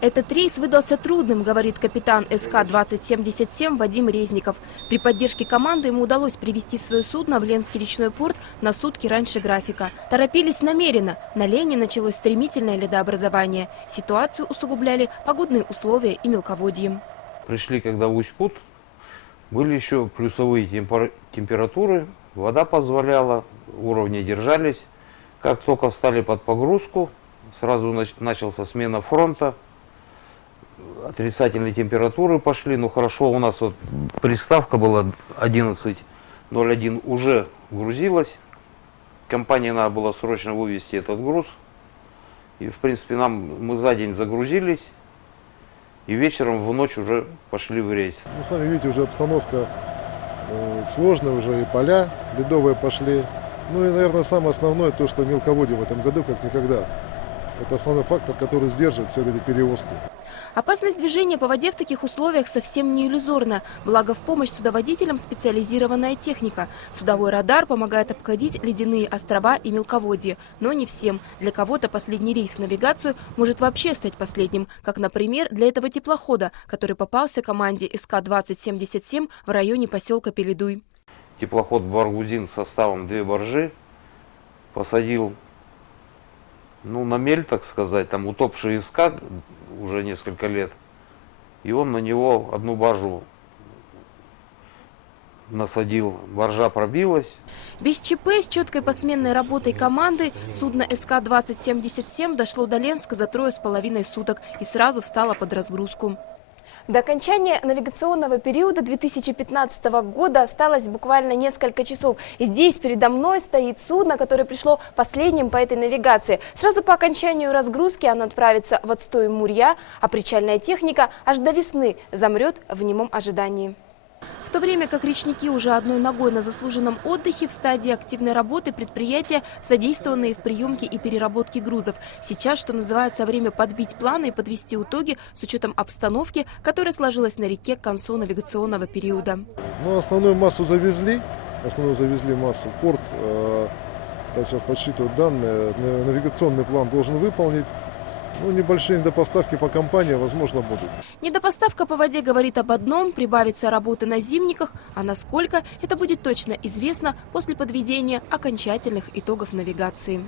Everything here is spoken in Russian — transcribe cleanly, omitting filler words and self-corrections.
Этот рейс выдался трудным, говорит капитан СК-2077 Вадим Резников. При поддержке команды ему удалось привести свое судно в Ленский речной порт на сутки раньше графика. Торопились намеренно. На Лене началось стремительное ледообразование. Ситуацию усугубляли погодные условия и мелководье. Пришли, когда в Усть-Кут, были еще плюсовые температуры, вода позволяла, уровни держались. Как только встали под погрузку, сразу начался смена фронта. Отрицательные температуры пошли, но хорошо, у нас вот приставка была 11:01, уже грузилась. Компании надо было срочно вывести этот груз. И в принципе мы за день загрузились, и вечером в ночь уже пошли в рейс. Ну, сами видите, уже обстановка сложная, уже и поля ледовые пошли. Ну и, наверное, самое основное, то, что мелководье в этом году как никогда. Это основной фактор, который сдерживает все эти перевозки. Опасность движения по воде в таких условиях совсем не иллюзорна. Благо в помощь судоводителям специализированная техника. Судовой радар помогает обходить ледяные острова и мелководье. Но не всем. Для кого-то последний рейс в навигацию может вообще стать последним. Как, например, для этого теплохода, который попался команде СК-2077 в районе поселка Пеледуй. Теплоход «Баргузин» составом 2 баржи посадил на мель, так сказать, там утопший СК уже несколько лет, и он на него одну баржу насадил, баржа пробилась. Без ЧП с четкой посменной работой команды судно СК-2077 дошло до Ленска за 3,5 суток и сразу встало под разгрузку. До окончания навигационного периода 2015 года осталось буквально несколько часов. И здесь передо мной стоит судно, которое пришло последним по этой навигации. Сразу по окончанию разгрузки оно отправится в отстой Мурья, а причальная техника аж до весны замрет в немом ожидании. В то время как речники уже одной ногой на заслуженном отдыхе, в стадии активной работы предприятия, задействованные в приемке и переработке грузов. Сейчас, что называется, время подбить планы и подвести итоги с учетом обстановки, которая сложилась на реке к концу навигационного периода. Ну, основную массу завезли массу. Порт, сейчас подсчитывают данные, навигационный план должен выполнить. Ну, небольшие недопоставки по компании, возможно, будут. Недопоставка по воде говорит об одном – прибавится работы на зимниках, а насколько – это будет точно известно после подведения окончательных итогов навигации.